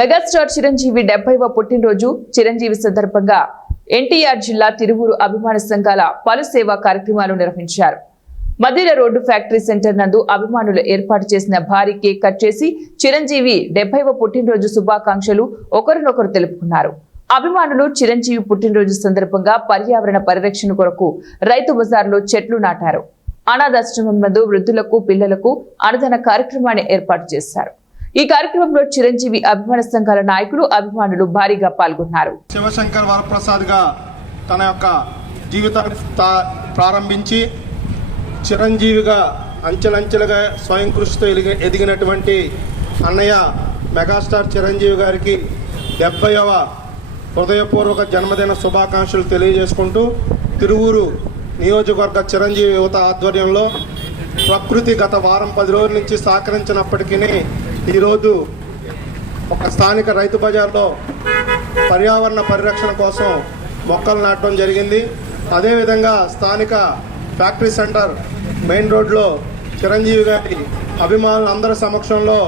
Megastar Chiranjeevi 70వ పుట్టినరోజు చిరంజీవి సందర్భంగా ఎన్టీఆర్ జిల్లా తిరువూరు అభిమాన సంఘాల పలు సేవా కార్యక్రమాలు నిర్వహించారు. మదిర రోడ్డు ఫ్యాక్టరీ సెంటర్ నందు అభిమానులు ఏర్పాటు చేసిన భారీ కేక్ కట్ చేసి చిరంజీవి 70వ పుట్టినరోజు శుభాకాంక్షలు ఒకరినొకరు తెలుపుకున్నారు. అభిమానులు చిరంజీవి పుట్టినరోజు సందర్భంగా పర్యావరణ పరిరక్షణ కొరకు రైతు బజార్లో చెట్లు నాటారు. అనాథాశ్రమం నందు వృద్ధులకు పిల్లలకు అన్నదాన కార్యక్రమాన్ని ఏర్పాటు చేశారు. ఈ కార్యక్రమంలో చిరంజీవి అభిమాన సంఘాల నాయకులు అభిమానులు భారీగా పాల్గొన్నారు. శివశంకర్ వరప్రసాద్ గా తన యొక్క జీవితాన్ని ప్రారంభించి చిరంజీవిగా అంచెలంచెలుగా స్వయం కృషితో ఎదిగినటువంటి అన్నయ్య మెగాస్టార్ చిరంజీవి గారికి 70వ హృదయపూర్వక జన్మదిన శుభాకాంక్షలు తెలియజేసుకుంటూ తిరువూరు నియోజకవర్గ చిరంజీవి యువత ఆధ్వర్యంలో ప్రకృతి గత వారం 10 రోజుల నుంచి సహకరించినప్పటికీ ఈరోజు ఒక స్థానిక రైతు బజార్లో పర్యావరణ పరిరక్షణ కోసం మొక్కలు నాటడం జరిగింది. అదేవిధంగా స్థానిక ఫ్యాక్టరీ సెంటర్ మెయిన్ రోడ్లో చిరంజీవి గారి అభిమానులందరి సమక్షంలో